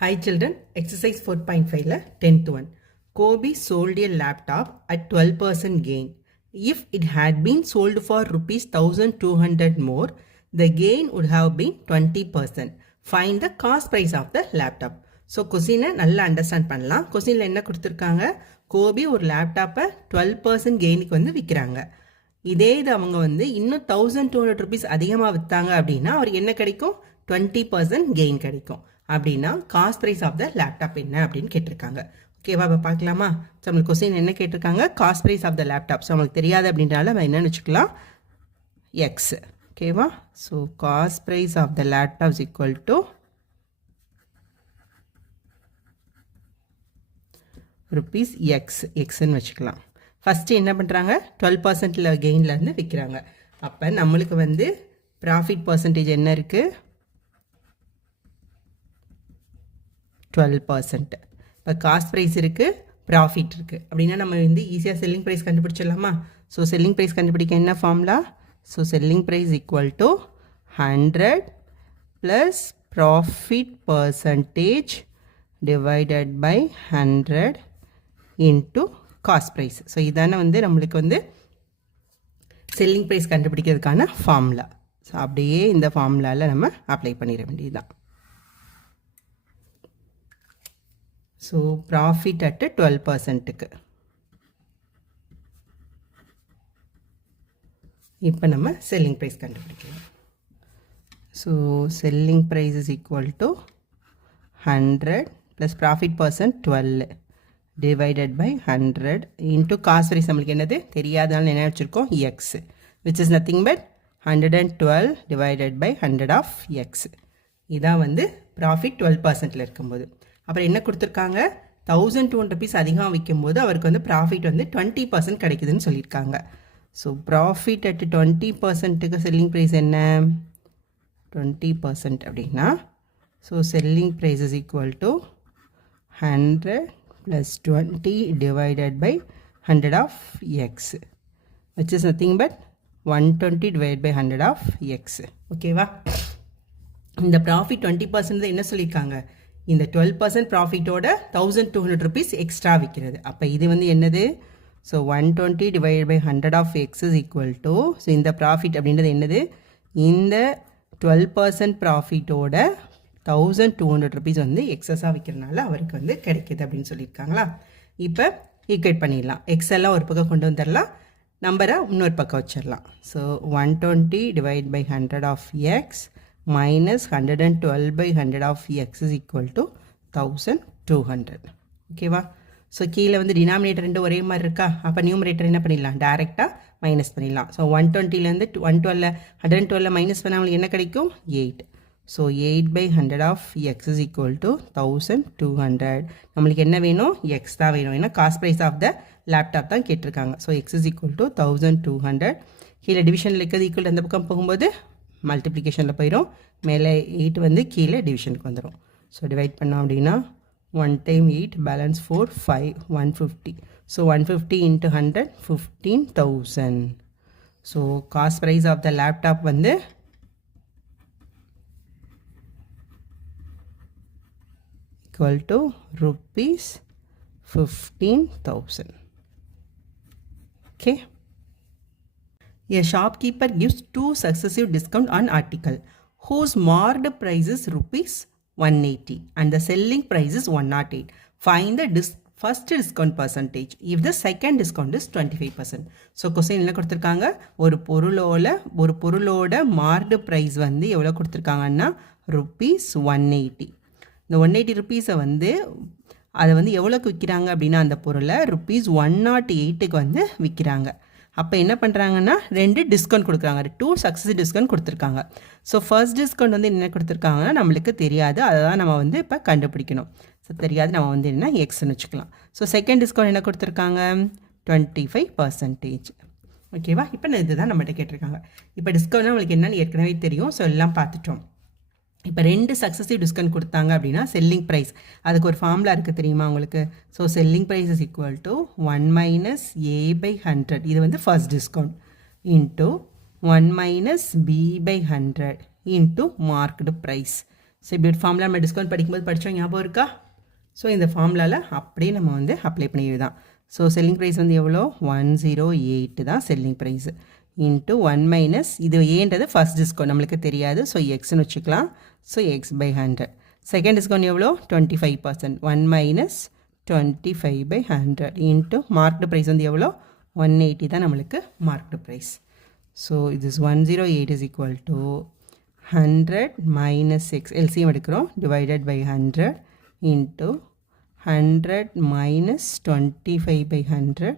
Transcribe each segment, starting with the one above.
Hi children, exercise 4.5 la 10th one. Kobe sold a laptop at 12% gain. If it had been sold for rupees 1200 more, the gain would have been 20%. Find the cost price of the laptop. So கொஸ்டினை நல்லா understand பண்ணலாம். கொஸ்டினில் என்ன கொடுத்துருக்காங்க, கோபி ஒரு லேப்டாப்பை 12% கெயினுக்கு வந்து விற்கிறாங்க. இதே இது அவங்க வந்து இன்னும் 1200 ருபீஸ் அதிகமாக விற்றாங்க அப்படின்னா அவருக்கு என்ன கிடைக்கும், 20% கெயின் கிடைக்கும். அப்படின்னா cost price of the laptop என்ன அப்படின்னு கேட்டிருக்காங்க. ஓகேவா, இப்போ பார்க்கலாமா? ஸோ நம்மளுக்கு கொஸ்டின் என்ன கேட்டிருக்காங்க, cost price of the laptop. So நம்மளுக்கு தெரியாது அப்படின்றனால நம்ம என்னென்னு வச்சுக்கலாம், எக்ஸ். ஓகேவா, so cost price of the laptop is equal to rupees x, எக்ஸ்ன்னு வச்சுக்கலாம். ஃபஸ்ட்டு என்ன பண்ணுறாங்க, 12% கெயின்லேருந்து விற்கிறாங்க. அப்போ நம்மளுக்கு வந்து ப்ராஃபிட் பர்சன்டேஜ் என்ன இருக்குது, 12%. இப்போ காஸ்ட் ப்ரைஸ் இருக்குது, ப்ராஃபிட் இருக்குது. அப்படின்னா நம்ம வந்து ஈஸியாக செல்லிங் ப்ரைஸ் கண்டுபிடிச்சிடலாமா? ஸோ செல்லிங் ப்ரைஸ் கண்டுபிடிக்க என்ன formula, so selling price equal to 100 plus profit percentage divided by 100 into cost price. So இதான வந்து நம்மளுக்கு வந்து செல்லிங் ப்ரைஸ் கண்டுபிடிக்கிறதுக்கான ஃபார்முலா. ஸோ அப்படியே இந்த ஃபார்முலாவில் நம்ம அப்ளை பண்ணிட வேண்டியதுதான். ஸோ ப்ராஃபிட் அட் 12%க்கு இப்போ நம்ம செல்லிங் ப்ரைஸ் கண்டுபிடிக்கலாம். So selling price is equal to 100 plus profit percent 12 divided by 100 into cost price நம்மளுக்கு என்னது தெரியாதனால என்ன வச்சுருக்கோம், x, which is nothing but 112 divided by 100 of x. இதான் வந்து ப்ராஃபிட் 12%ல் இருக்கும்போது. அப்புறம் என்ன கொடுத்துருக்காங்க, 1200 ருபீஸ் அதிகமாக விற்கும்போது அவருக்கு வந்து ப்ராஃபிட் வந்து 20% கிடைக்குதுன்னு சொல்லியிருக்காங்க. ஸோ ப்ராஃபிட் அட் 20%க்கு செல்லிங் ப்ரைஸ் என்ன, 20% அப்படின்னா so selling price is equal to 100 plus 20 divided by 100 of x, which is nothing but 120 divide by 100 of x. ஓகேவா, இந்த ப்ராஃபிட் 20% என்ன சொல்லியிருக்காங்க, இந்த 12% ப்ராஃபிட்டோட 1200 ருபீஸ் எக்ஸ்ட்ரா விற்கிறது. அப்போ இது வந்து என்னது, so 120 divide by 100 of x is equal to, so இந்த ப்ராஃபிட் அப்படின்றது என்னது, இந்த 12% ப்ராஃபிட்டோட 1200 ருபீஸ் வந்து எக்ஸஸாக விற்கிறனால அவருக்கு வந்து கிடைக்கிது அப்படின்னு சொல்லியிருக்காங்களா. இப்போ ஈக்குவேட் பண்ணிடலாம், எக்ஸ் எல்லாம் ஒரு பக்கம் கொண்டு வந்துடலாம், நம்பரை இன்னொரு பக்கம் வச்சிடலாம். So 120 divide by 100 of x minus 112 by 100 of x is equal to 1200. ஓகேவா, ஸோ கீழே வந்து டினாமினேட்டர் ரெண்டு ஒரே மாதிரி இருக்கா, அப்போ நியூமரேட்டர் என்ன பண்ணிடலாம், டேரெக்டாக மைனஸ் பண்ணிடலாம். ஸோ 120லேருந்து 112 மைனஸ் பண்ணால் நம்மளுக்கு என்ன கிடைக்கும், 8. So 8 by 100 of x is equal to 1200. நம்மளுக்கு என்ன வேணும், எக்ஸ் தான் வேணும், ஏன்னா cost price of the laptop தான் கேட்டிருக்காங்க. So x is equal to 1200. கீழே டிவிஷனில் இருக்கிறது ஈக்குவல் அந்த பக்கம் போகும்போது மல்டிப்ளிகேஷனில் போயிடும், மேலே 8 வந்து கீழே டிவிஷனுக்கு வந்துடும். ஸோ டிவைட் பண்ணோம் அப்படின்னா 1 time 8 balance 4 5 150. So 150 into 100 15,000. So cost price of the laptop வந்து equal to rupees 15,000. Okay, a shopkeeper gives 2 successive discount on article whose marked price is rupees 180 and the selling price is 108. Find the first discount percentage if the second discount is 25%. So question என்ன கொடுத்துருக்காங்க, ஒரு பொருளோட marked price வந்து எவ்வளோ கொடுத்துருக்காங்கன்னா rupees 180. இந்த 180 ருபீஸை வந்து அதை வந்து எவ்வளோக்கு விற்கிறாங்க அப்படின்னா அந்த பொருளை ருபீஸ் 108க்கு வந்து விற்கிறாங்க. அப்போ என்ன பண்ணுறாங்கன்னா 2 டிஸ்கவுண்ட் கொடுக்குறாங்க, 2 சக்ஸஸ் டிஸ்கவுண்ட் கொடுத்துருக்காங்க. ஸோ ஃபர்ஸ்ட் டிஸ்கவுண்ட் வந்து என்ன கொடுத்துருக்காங்கன்னா நம்மளுக்கு தெரியாது, அதை தான் நம்ம வந்து இப்போ கண்டுபிடிக்கணும். ஸோ தெரியாது, நம்ம வந்து என்ன எக்ஸ்ன்னு வச்சுக்கலாம். ஸோ செகண்ட் டிஸ்கவுண்ட் என்ன கொடுத்துருக்காங்க, 25%. ஓகேவா, இப்போ இதுதான் நம்மகிட்ட கேட்டிருக்காங்க. இப்போ டிஸ்கவுண்ட் நம்மளுக்கு என்னென்னு ஏற்கனவே தெரியும், ஸோ எல்லாம் பார்த்துட்டோம். இப்போ 2 சக்ஸஸிவ் டிஸ்கவுண்ட் கொடுத்தாங்க அப்படின்னா செல்லிங் ப்ரைஸ், அதுக்கு ஒரு ஃபார்முலா இருக்குது தெரியுமா உங்களுக்கு. So selling price is equal to 1 minus A by 100, இது வந்து first discount, into 1 minus b by 100 into marked price. So இப்படி ஒரு ஃபார்முலா நம்ம டிஸ்கவுண்ட் படிக்கும்போது படித்தோம், ஞாபகம் இருக்கா? ஸோ இந்த ஃபார்முலாவில் அப்படியே நம்ம வந்து அப்ளை பண்ணிடுது தான். ஸோ செல்லிங் ப்ரைஸ் வந்து எவ்வளோ? 108 தான் செல்லிங் ப்ரைஸு. இன்ட்டு 1 மைனஸ் இது ஏன்றது ஃபஸ்ட் டிஸ்கவுண்ட் நம்மளுக்கு தெரியாது, ஸோ எக்ஸ்ன்னு வச்சுக்கலாம். So x by 100. Second discount எவ்வளோ? 25%. 1 minus 25 by 100 into marked price வந்து எவ்வளோ? 180 தான் நம்மளுக்கு மார்க்டு ப்ரைஸ். ஸோ இது 108 is equal to 100 minus X, LCM எடுக்கிறோம், divided by 100 into 100 minus 25 by 100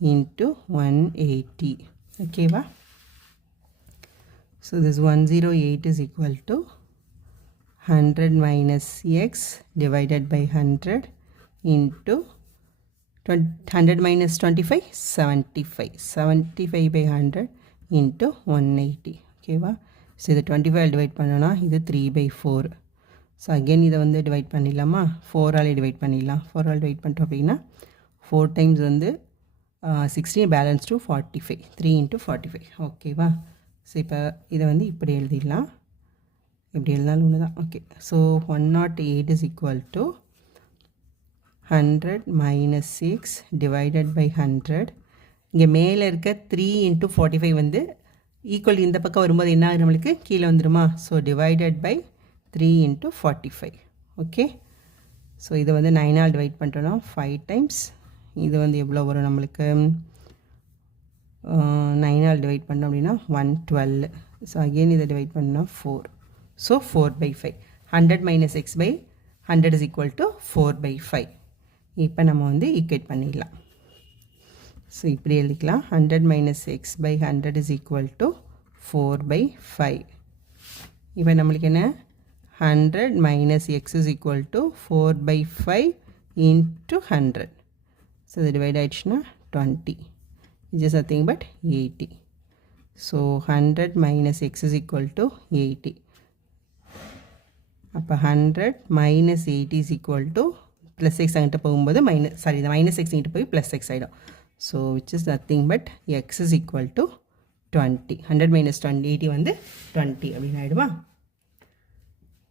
into 180. Okay, va? So this 108 is equal to 100 minus x divided by 100 into 100 minus 25, 75. 75 by 100 into 180. Okay, va? So the 25 divide பண்ணனா இது 3 by 4. So again இதை வந்து divide பண்ணிடலாமா? 4ஆல் divide பண்ணிடலாம். 4ஆல் divide பண்ணிட்டோம் அப்படின்னா 4 times வந்து 16 balance to 45, 3 into 45. ஓகேவா? ஸோ இப்போ இதை வந்து இப்படி எழுதிடலாம், இப்படி எழுதினாலும் ஒன்று தான். Okay, so 108 is equal to 100 minus 6 divided by 100. இங்கே மேலே இருக்க 3 into 45 வந்து ஈக்குவல் இந்த பக்கம் வரும்போது என்ன ஆகுது நம்மளுக்கு? கீழே வந்துடுமா? So divided by 3 into 45. Okay, so இதை வந்து 9ஆல் டிவைட் பண்ணிட்டோன்னா 5 டைம்ஸ். இது வந்து எவ்வளோ வரும் நம்மளுக்கு? 9ஆல் டிவைட் பண்ணோம் அப்படின்னா 112. ஸோ அகெயின் இதை டிவைட் பண்ணால் 4. So 4 by 5. 100 minus x by 100 is equal to 4 by 5. இப்போ நம்ம வந்து ஈக்குவேட் பண்ணிடலாம். ஸோ இப்படி எழுதிக்கலாம், 100 minus x by 100 is equal to 4 by 5. இப்போ நம்மளுக்கு என்ன? 100 minus x is equal to 4 by 5 into 100. So the divide ஆயிடுச்சுன்னா 20, which is nothing but 80. So 100 minus x is equal to 80. அப்போ 100 minus 80 is equal to plus x அங்கிட்ட போகும்போது இந்த minus x இங்கிட்ட போய் plus x ஆகிடும். So which is nothing but x is equal to 20. 100 minus 80 வந்து 20 அப்படின்னு ஆகிடுமா?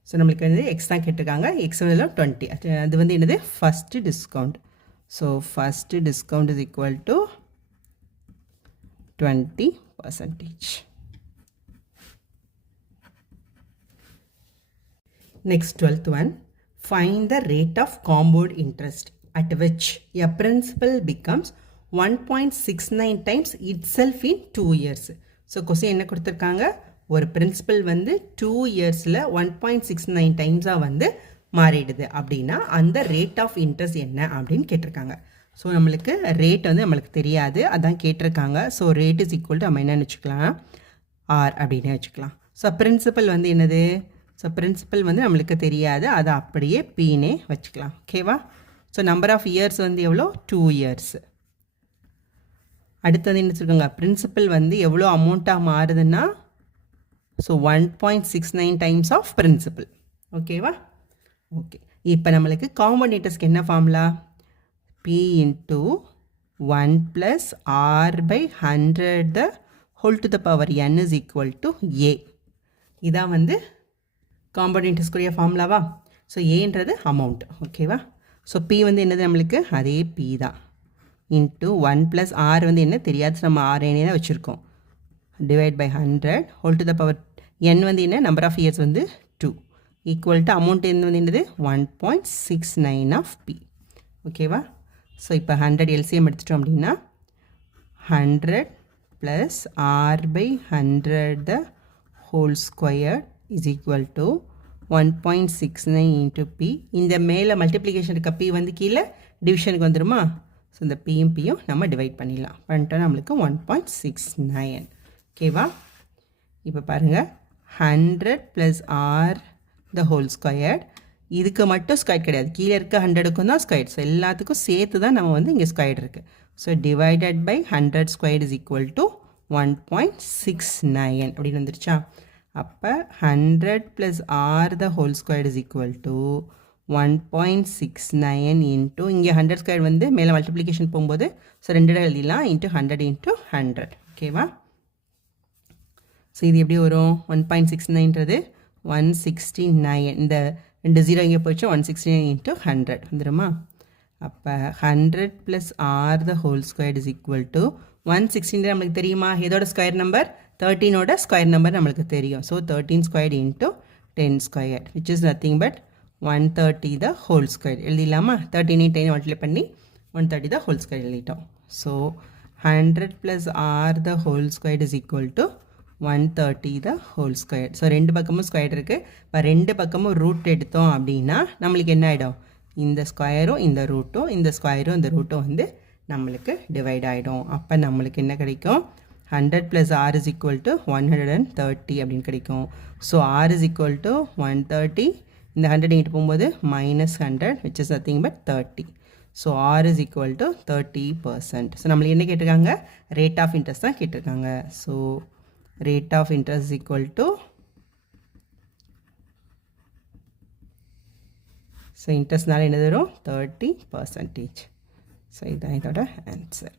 ஸோ நம்மளுக்கு வந்து எக்ஸ் தான் கேட்டிருக்காங்க, எக்ஸ் வந்து 20. அது வந்து என்னது? First discount. So first discount is equal to 20%. Next 12th one, find the rate of compound interest at which a principal becomes 1.69 times itself in 2 years. So question என்ன கொடுத்துருக்காங்க? ஒரு பிரின்சிபல் வந்து 2 இயர்ஸில் 1.69 டைம்ஸாக வந்து மாறிடுது அப்படின்னா அந்த ரேட் ஆஃப் இன்ட்ரெஸ்ட் என்ன அப்படின்னு கேட்டிருக்காங்க. ஸோ நம்மளுக்கு ரேட் வந்து நம்மளுக்கு தெரியாது, அதான் கேட்டிருக்காங்க. So rate is equal to நம்ம என்னென்னு வச்சுக்கலாம்? ஆர் அப்படின்னு வச்சுக்கலாம். ஸோ பிரின்சிபல் வந்து என்னது? ஸோ பிரின்சிபல் வந்து நம்மளுக்கு தெரியாது, அதை அப்படியே பீனே வச்சுக்கலாம். ஓகேவா? ஸோ நம்பர் ஆஃப் இயர்ஸ் வந்து எவ்வளோ? 2 இயர்ஸ். அடுத்தது என்ன வச்சுருக்காங்க? பிரின்சிபல் வந்து எவ்வளோ அமௌண்ட்டாக மாறுதுன்னா ஸோ 1.69 டைம்ஸ் ஆஃப் பிரின்சிபல். ஓகேவா? ஓகே, இப்போ நம்மளுக்கு காம்பவுண்ட் இன்ட்ரெஸ்ட்க்கு என்ன formula? P into 1 + R by 100 the whole to the power n is equal to A. இதான் வந்து காம்பவுண்ட் இன்ட்ரெஸ்ட்க்குரிய ஃபார்முலாவா? ஸோ ஏன்றது அமௌண்ட். ஓகேவா? ஸோ P வந்து என்னது நம்மளுக்கு? அதே P தான். இன்ட்டு 1 + R வந்து என்ன தெரியாது, நம்ம RNA தான் வச்சுருக்கோம். Divide by 100 whole to the power n வந்து என்ன? நம்பர் ஆஃப் இயர்ஸ் வந்து 2 ஈக்குவல் டு அமௌண்ட் வந்து என்னது? 1.69 ஆஃப் P. ஓகேவா? ஸோ இப்போ 100 எல்சிஎம் எடுத்துட்டோம் அப்படின்னா 100 + R by 100 the whole square is equal to 1.69 into P. இந்த மேலே மல்டிப்ளிகேஷன் இருக்க P வந்து கீழே டிவிஷனுக்கு வந்துடுமா? ஸோ இந்த பியும் நம்ம டிவைட் பண்ணிடலாம். பண்ணிட்டோம் நம்மளுக்கு 1.69. ஓகேவா? இப்போ பாருங்கள், 100 + R the whole square. இதுக்கு மட்டும் ஸ்கொயர் கிடையாது, கீழே இருக்க 100க்கும் தான் ஸ்கொயர். ஸோ எல்லாத்துக்கும் சேர்த்து தான் நம்ம வந்து இங்கே ஸ்கொயர் இருக்குது. So divided by 100 square is equal to 1.69 அப்படின்னு வந்துருச்சா? அப்போ 100 + R the whole square is equal to 1.69 into இங்கே 100 ஸ்கொயர் வந்து மேலே மல்டிப்ளிகேஷன் போகும்போது ஸோ 2 எழுதிடலாம், இன்ட்டு 100 இன்ட்டு 100. ஓகேவா? ஸோ இது எப்படி வரும்? 1.69ன்றது 169 இந்த 2 0 இங்கே போயிடுச்சு 169 into 100 வந்துருமா அப்போ 100 plus r the whole squared is equal to 116 நம்மளுக்கு தெரியுமா இதோட ஸ்கொயர் நம்பர் 13 ஓட ஸ்கொயர் நம்பர் நம்மளுக்கு தெரியும் so 13 squared into 10 squared which is nothing but 130 the whole squared எழுதிடலாமா 13 10 மல்டிப்ளை பண்ணி 130 the whole squared எழுதிட்டோம் so 100 plus r the whole squared is equal to 130 the whole squared so ரெண்டு பக்கமும் square இருக்குது இப்போ ரெண்டு பக்கமும் ரூட் எடுத்தோம் அப்படின்னா நம்மளுக்கு என்ன ஆகிடும் இந்த ஸ்கொயரும் இந்த ரூட்டும் இந்த ஸ்கொயரும் இந்த ரூட்டும் வந்து நம்மளுக்கு டிவைட் ஆகிடும் அப்போ நம்மளுக்கு என்ன கிடைக்கும் 100 plus r is equal to 130 அப்படின்னு கிடைக்கும் so r is equal to 130 இந்த 100 இங்கிட்டு போகும்போது -100 which is nothing but 30 so r is equal to 30%. So நம்மளுக்கு என்ன கேட்டிருக்காங்க ரேட் ஆஃப் இன்ட்ரெஸ்ட் தான் கேட்டிருக்காங்க so rate of interest is equal to so interest நால என்ன வரும் 30%. ஸோ இதான் இதோட ஆன்சர்